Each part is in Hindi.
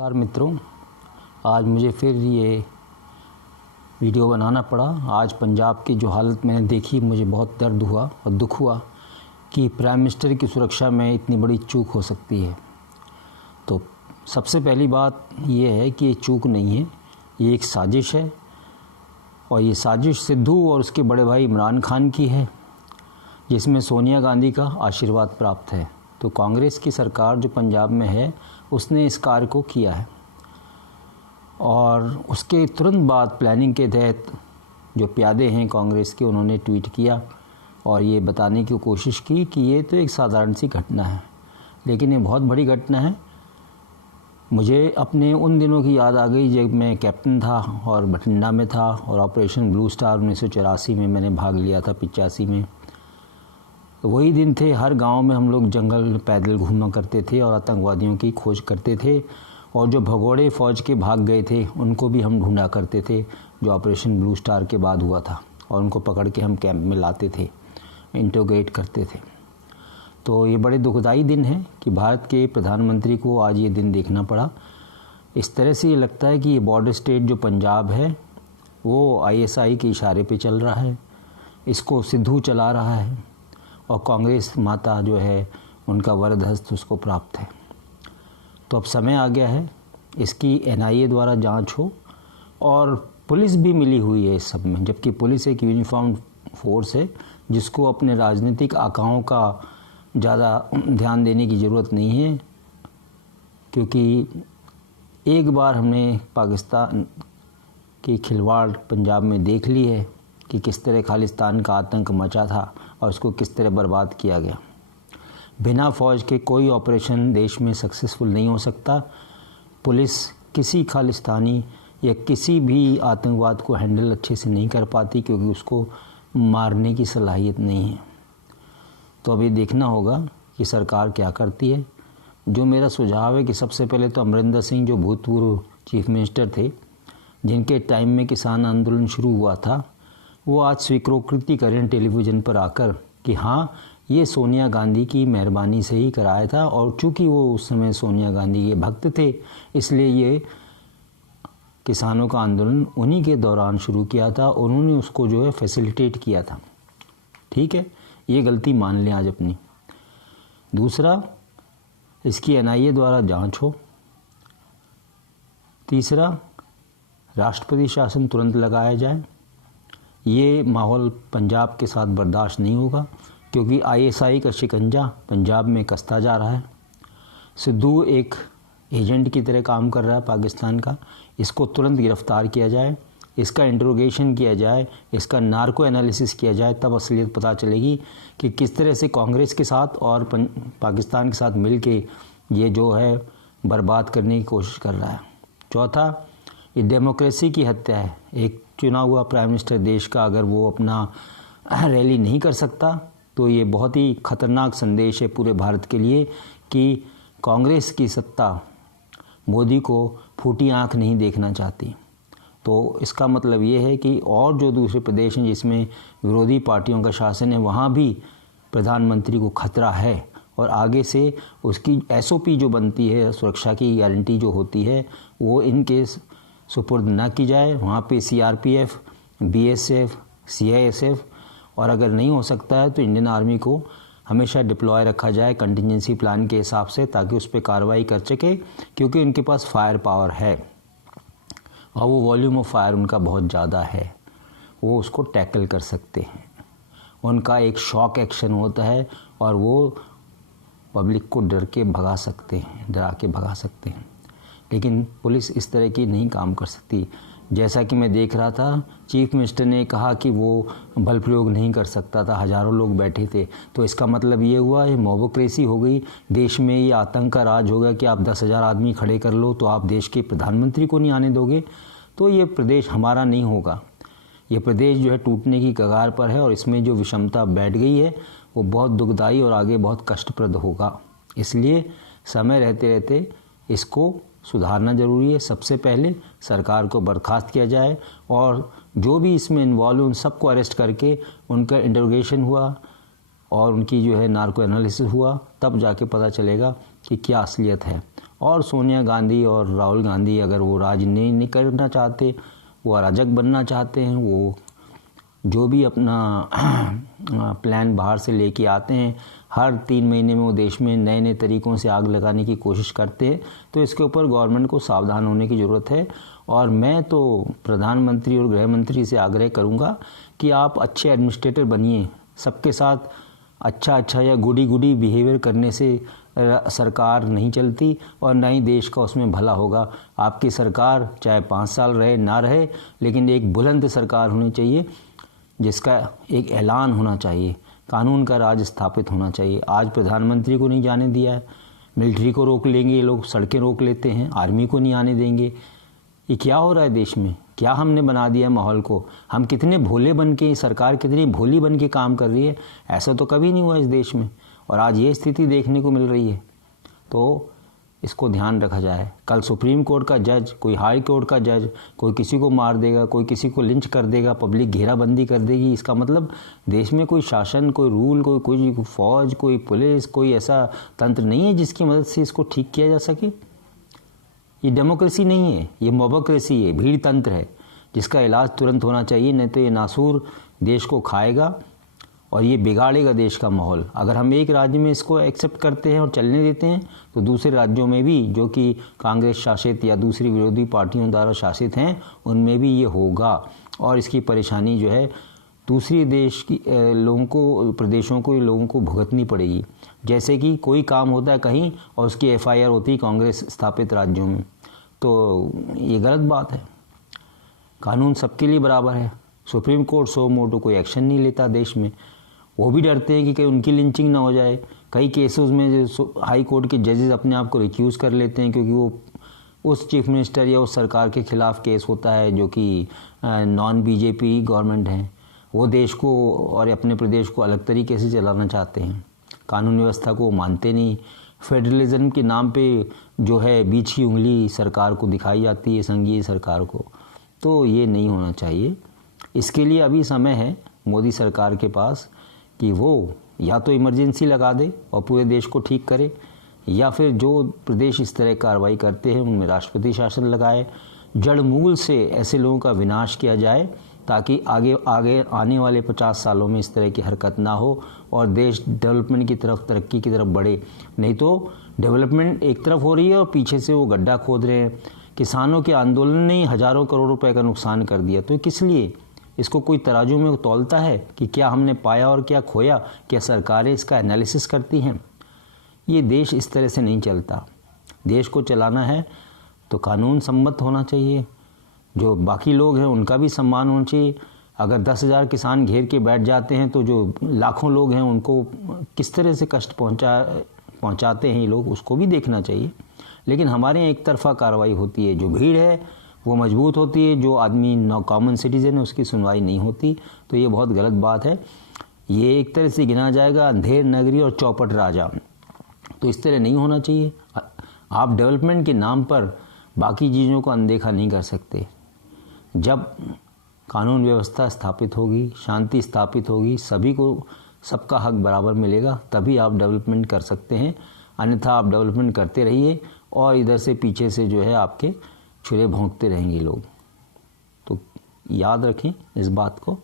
नमस्कार मित्रों, आज मुझे फिर ये वीडियो बनाना पड़ा। आज पंजाब की जो हालत मैंने देखी, मुझे बहुत दर्द हुआ और दुख हुआ कि प्राइम मिनिस्टर की सुरक्षा में इतनी बड़ी चूक हो सकती है। तो सबसे पहली बात ये है कि ये चूक नहीं है, ये एक साजिश है और ये साजिश सिद्धू और उसके बड़े भाई इमरान खान की है, जिसमें सोनिया गांधी का आशीर्वाद प्राप्त है। तो कांग्रेस की सरकार जो पंजाब में है उसने इस कार्य को किया है और उसके तुरंत बाद प्लानिंग के तहत जो प्यादे हैं कांग्रेस के, उन्होंने ट्वीट किया और ये बताने की कोशिश की कि ये तो एक साधारण सी घटना है, लेकिन ये बहुत बड़ी घटना है। मुझे अपने उन दिनों की याद आ गई जब मैं कैप्टन था और बठिंडा में था और ऑपरेशन ब्लू स्टार 1984 में मैंने भाग लिया था, 85 में। तो वही दिन थे, हर गांव में हम लोग जंगल पैदल घूमा करते थे और आतंकवादियों की खोज करते थे और जो भगोड़े फ़ौज के भाग गए थे उनको भी हम ढूंढा करते थे, जो ऑपरेशन ब्लू स्टार के बाद हुआ था, और उनको पकड़ के हम कैंप में लाते थे, इंट्रोगेट करते थे। तो ये बड़े दुखदाई दिन है कि भारत के प्रधानमंत्री को आज ये दिन देखना पड़ा। इस तरह से ये लगता है कि ये बॉर्डर स्टेट जो पंजाब है वो ISI के इशारे पे चल रहा है, इसको सिद्धू चला रहा है और कांग्रेस माता जो है उनका वरद हस्त उसको प्राप्त है। तो अब समय आ गया है इसकी NIA द्वारा जांच हो और पुलिस भी मिली हुई है इस सब में, जबकि पुलिस एक यूनिफॉर्म फोर्स है जिसको अपने राजनीतिक आकाओं का ज़्यादा ध्यान देने की ज़रूरत नहीं है, क्योंकि एक बार हमने पाकिस्तान की खिलवाड़ पंजाब में देख ली है कि किस तरह खालिस्तान का आतंक मचा था और उसको किस तरह बर्बाद किया गया। बिना फ़ौज के कोई ऑपरेशन देश में सक्सेसफुल नहीं हो सकता। पुलिस किसी खालिस्तानी या किसी भी आतंकवाद को हैंडल अच्छे से नहीं कर पाती, क्योंकि उसको मारने की सलाहियत नहीं है। तो अभी देखना होगा कि सरकार क्या करती है। जो मेरा सुझाव है कि सबसे पहले तो अमरिंदर सिंह जो भूतपूर्व चीफ मिनिस्टर थे, जिनके टाइम में किसान आंदोलन शुरू हुआ था, वो आज स्वीकृति करें टेलीविज़न पर आकर कि हाँ, ये सोनिया गांधी की मेहरबानी से ही कराया था और चूँकि वो उस समय सोनिया गांधी के भक्त थे, इसलिए ये किसानों का आंदोलन उन्हीं के दौरान शुरू किया था, उन्होंने उसको जो है फैसिलिटेट किया था। ठीक है, ये गलती मान लें आज अपनी। दूसरा, इसकी NIA द्वारा जांच हो। तीसरा, राष्ट्रपति शासन तुरंत लगाया जाए। ये माहौल पंजाब के साथ बर्दाश्त नहीं होगा, क्योंकि ISI का शिकंजा पंजाब में कसता जा रहा है। सिद्धू एक एजेंट की तरह काम कर रहा है पाकिस्तान का, इसको तुरंत गिरफ्तार किया जाए, इसका इंट्रोगेशन किया जाए, इसका नार्को एनालिसिस किया जाए, तब असलियत पता चलेगी कि किस तरह से कांग्रेस के साथ और पाकिस्तान के साथ मिल के ये जो है बर्बाद करने की कोशिश कर रहा है। चौथा, ये डेमोक्रेसी की हत्या है। एक चुना हुआ प्राइम मिनिस्टर देश का अगर वो अपना रैली नहीं कर सकता तो ये बहुत ही खतरनाक संदेश है पूरे भारत के लिए कि कांग्रेस की सत्ता मोदी को फूटी आंख नहीं देखना चाहती। तो इसका मतलब ये है कि और जो दूसरे प्रदेश हैं जिसमें विरोधी पार्टियों का शासन है, वहाँ भी प्रधानमंत्री को खतरा है और आगे से उसकी SOP जो बनती है, सुरक्षा की गारंटी जो होती है, वो इनके सुपुर्द ना की जाए। वहाँ पे CRPF, BSF, CISF और अगर नहीं हो सकता है तो इंडियन आर्मी को हमेशा डिप्लॉय रखा जाए कंटिजेंसी प्लान के हिसाब से, ताकि उस पर कार्रवाई कर सके, क्योंकि उनके पास फायर पावर है और वो वॉल्यूम ऑफ फायर उनका बहुत ज़्यादा है, वो उसको टैकल कर सकते हैं। उनका एक शॉक एक्शन होता है और वो पब्लिक को डरा के भगा सकते हैं। लेकिन पुलिस इस तरह की नहीं काम कर सकती। जैसा कि मैं देख रहा था, चीफ मिनिस्टर ने कहा कि वो बल प्रयोग नहीं कर सकता था, हज़ारों लोग बैठे थे। तो इसका मतलब ये हुआ, ये मोबोक्रेसी हो गई देश में, ये आतंक का राज होगा कि आप 10,000 आदमी खड़े कर लो तो आप देश के प्रधानमंत्री को नहीं आने दोगे। तो ये प्रदेश हमारा नहीं होगा। ये प्रदेश जो है टूटने की कगार पर है और इसमें जो विषमता बैठ गई है वो बहुत दुखदाई और आगे बहुत कष्टप्रद होगा। इसलिए समय रहते रहते इसको सुधारना ज़रूरी है। सबसे पहले सरकार को बर्खास्त किया जाए और जो भी इसमें इन्वॉल्व उन सबको अरेस्ट करके उनका इंटरोगेशन हुआ और उनकी जो है नार्को एनालिसिस हुआ, तब जाके पता चलेगा कि क्या असलियत है। और सोनिया गांधी और राहुल गांधी अगर वो राज नहीं करना चाहते, वो अराजक बनना चाहते हैं, वो जो भी अपना प्लान बाहर से लेके आते हैं, हर 3 महीने में वो देश में नए नए तरीक़ों से आग लगाने की कोशिश करते हैं, तो इसके ऊपर गवर्नमेंट को सावधान होने की ज़रूरत है। और मैं तो प्रधानमंत्री और गृह मंत्री से आग्रह करूंगा कि आप अच्छे एडमिनिस्ट्रेटर बनिए। सबके साथ अच्छा या गुडी बिहेवियर करने से सरकार नहीं चलती और ना ही देश का उसमें भला होगा। आपकी सरकार चाहे 5 साल रहे ना रहे, लेकिन एक बुलंद सरकार होनी चाहिए जिसका एक ऐलान होना चाहिए, कानून का राज स्थापित होना चाहिए। आज प्रधानमंत्री को नहीं जाने दिया है, मिलिट्री को रोक लेंगे ये लोग, सड़कें रोक लेते हैं, आर्मी को नहीं आने देंगे। ये क्या हो रहा है देश में? क्या हमने बना दिया है माहौल को? हम कितने भोले बन के, सरकार कितनी भोली बन के काम कर रही है, ऐसा तो कभी नहीं हुआ इस देश में, और आज ये स्थिति देखने को मिल रही है। तो इसको ध्यान रखा जाए। कल सुप्रीम कोर्ट का जज, कोई हाई कोर्ट का जज, कोई किसी को मार देगा, कोई किसी को लिंच कर देगा, पब्लिक घेराबंदी कर देगी, इसका मतलब देश में कोई शासन, कोई रूल, कोई फौज, कोई पुलिस, कोई ऐसा तंत्र नहीं है जिसकी मदद से इसको ठीक किया जा सके। ये डेमोक्रेसी नहीं है, ये मोबोक्रेसी है, भीड़ तंत्र है, जिसका इलाज तुरंत होना चाहिए, नहीं तो ये नासूर देश को खाएगा और ये बिगाड़ेगा देश का माहौल। अगर हम एक राज्य में इसको एक्सेप्ट करते हैं और चलने देते हैं, तो दूसरे राज्यों में भी, जो कि कांग्रेस शासित या दूसरी विरोधी पार्टियों द्वारा शासित हैं, उनमें भी ये होगा और इसकी परेशानी जो है दूसरी देश की लोगों को, प्रदेशों को, लोगों को भुगतनी पड़ेगी। जैसे कि कोई काम होता है कहीं और उसकी FIR होती है कांग्रेस स्थापित राज्यों में, तो ये गलत बात है। कानून सबके लिए बराबर है। सुप्रीम कोर्ट सो मोटो कोई एक्शन नहीं लेता देश में, वो भी डरते हैं कि कहीं उनकी लिंचिंग ना हो जाए। कई केसेस में जो हाई कोर्ट के जजेस अपने आप को रिक्यूज़ कर लेते हैं, क्योंकि वो उस चीफ मिनिस्टर या उस सरकार के खिलाफ केस होता है जो कि नॉन BJP गवर्नमेंट है, वो देश को और अपने प्रदेश को अलग तरीके से चलाना चाहते हैं। कानून व्यवस्था को मानते नहीं। फेडरलिज्म के नाम पे जो है बीच की उंगली सरकार को दिखाई जाती है, संघीय सरकार को, तो ये नहीं होना चाहिए। इसके लिए अभी समय है मोदी सरकार के पास कि वो या तो इमरजेंसी लगा दे और पूरे देश को ठीक करे, या फिर जो प्रदेश इस तरह कार्रवाई करते हैं उनमें राष्ट्रपति शासन लगाए, जड़ मूल से ऐसे लोगों का विनाश किया जाए, ताकि आगे आने वाले 50 सालों में इस तरह की हरकत ना हो और देश डेवलपमेंट की तरफ, तरक्की की तरफ बढ़े। नहीं तो डेवलपमेंट एक तरफ हो रही है और पीछे से वो गड्ढा खोद रहे हैं। किसानों के आंदोलन ने हज़ारों करोड़ रुपए का नुकसान कर दिया, तो किस लिए? इसको कोई तराजू में तौलता है कि क्या हमने पाया और क्या खोया? क्या सरकारें इसका एनालिसिस करती हैं? ये देश इस तरह से नहीं चलता। देश को चलाना है तो कानून सम्मत होना चाहिए, जो बाकी लोग हैं उनका भी सम्मान होना चाहिए। अगर 10,000 किसान घेर के बैठ जाते हैं तो जो लाखों लोग हैं उनको किस तरह से कष्ट पहुंचाते हैं ये लोग, उसको भी देखना चाहिए। लेकिन हमारे यहाँ एक तरफा कार्रवाई होती है, जो भीड़ है वो मजबूत होती है, जो आदमी कॉमन सिटीजन है उसकी सुनवाई नहीं होती, तो ये बहुत गलत बात है। ये एक तरह से गिना जाएगा अंधेर नगरी और चौपट राजा, तो इस तरह नहीं होना चाहिए। आप डेवलपमेंट के नाम पर बाकी चीज़ों को अनदेखा नहीं कर सकते। जब कानून व्यवस्था स्थापित होगी, शांति स्थापित होगी, सभी को सबका हक बराबर मिलेगा, तभी आप डेवलपमेंट कर सकते हैं। अन्यथा आप डेवलपमेंट करते रहिए और इधर से पीछे से जो है आपके छुरे भोंकते रहेंगे लोग। तो याद रखें इस बात को,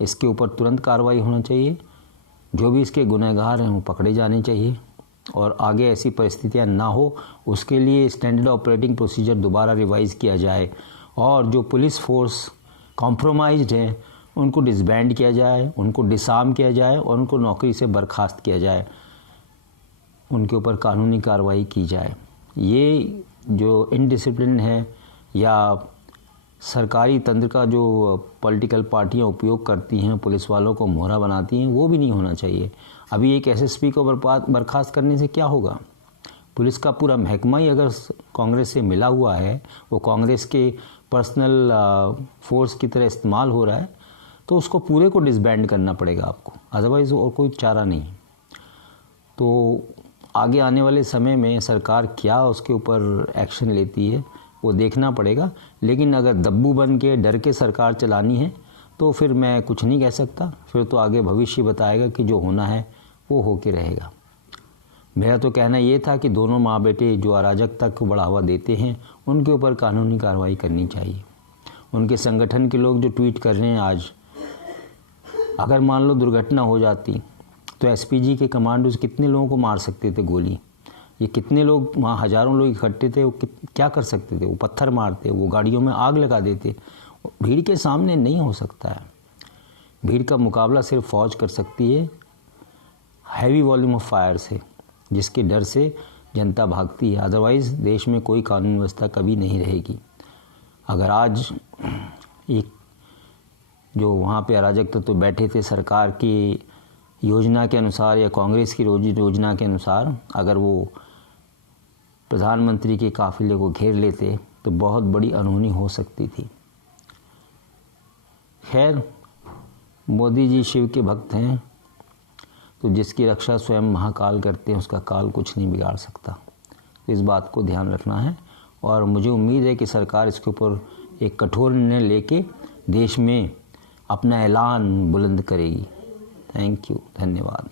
इसके ऊपर तुरंत कार्रवाई होना चाहिए। जो भी इसके गुनहगार हैं वो पकड़े जाने चाहिए और आगे ऐसी परिस्थितियां ना हो उसके लिए स्टैंडर्ड ऑपरेटिंग प्रोसीजर दोबारा रिवाइज़ किया जाए और जो पुलिस फोर्स कॉम्प्रोमाइज्ड हैं उनको डिसबैंड किया जाए, उनको डिसआर्म किया जाए और उनको नौकरी से बर्खास्त किया जाए, उनके ऊपर कानूनी कार्रवाई की जाए। ये जो इनडिसिप्लिन है या सरकारी तंत्र का जो पॉलिटिकल पार्टियां उपयोग करती हैं, पुलिस वालों को मोहरा बनाती हैं, वो भी नहीं होना चाहिए। अभी एक SSP को बर्खास्त करने से क्या होगा? पुलिस का पूरा महकमा ही अगर कांग्रेस से मिला हुआ है, वो कांग्रेस के पर्सनल फोर्स की तरह इस्तेमाल हो रहा है, तो उसको पूरे को डिसबैंड करना पड़ेगा आपको, अदरवाइज़ और कोई चारा नहीं। तो आगे आने वाले समय में सरकार क्या उसके ऊपर एक्शन लेती है वो देखना पड़ेगा। लेकिन अगर दब्बू बन के डर के सरकार चलानी है तो फिर मैं कुछ नहीं कह सकता, फिर तो आगे भविष्य बताएगा कि जो होना है वो होके रहेगा। मेरा तो कहना ये था कि दोनों माँ बेटे जो अराजकता को बढ़ावा देते हैं उनके ऊपर कानूनी कार्रवाई करनी चाहिए। उनके संगठन के लोग जो ट्वीट कर रहे हैं आज, अगर मान लो दुर्घटना हो जाती तो एसपीजी के कमांडोज कितने लोगों को मार सकते थे गोली। ये कितने लोग वहाँ, हज़ारों लोग इकट्ठे थे, वो क्या कर सकते थे? वो पत्थर मारते, वो गाड़ियों में आग लगा देते। भीड़ के सामने नहीं हो सकता है। भीड़ का मुकाबला सिर्फ फौज कर सकती है हैवी वॉल्यूम ऑफ फायर से, जिसके डर से जनता भागती है। अदरवाइज़ देश में कोई कानून व्यवस्था कभी नहीं रहेगी। अगर आज एक जो वहाँ पे अराजक तो बैठे थे सरकार की योजना के अनुसार या कांग्रेस की योजना के अनुसार, अगर वो प्रधानमंत्री के काफिले को घेर लेते तो बहुत बड़ी अनहोनी हो सकती थी। खैर, मोदी जी शिव के भक्त हैं, तो जिसकी रक्षा स्वयं महाकाल करते हैं उसका काल कुछ नहीं बिगाड़ सकता। तो इस बात को ध्यान रखना है और मुझे उम्मीद है कि सरकार इसके ऊपर एक कठोर निर्णय लेके देश में अपना ऐलान बुलंद करेगी। थैंक यू, धन्यवाद।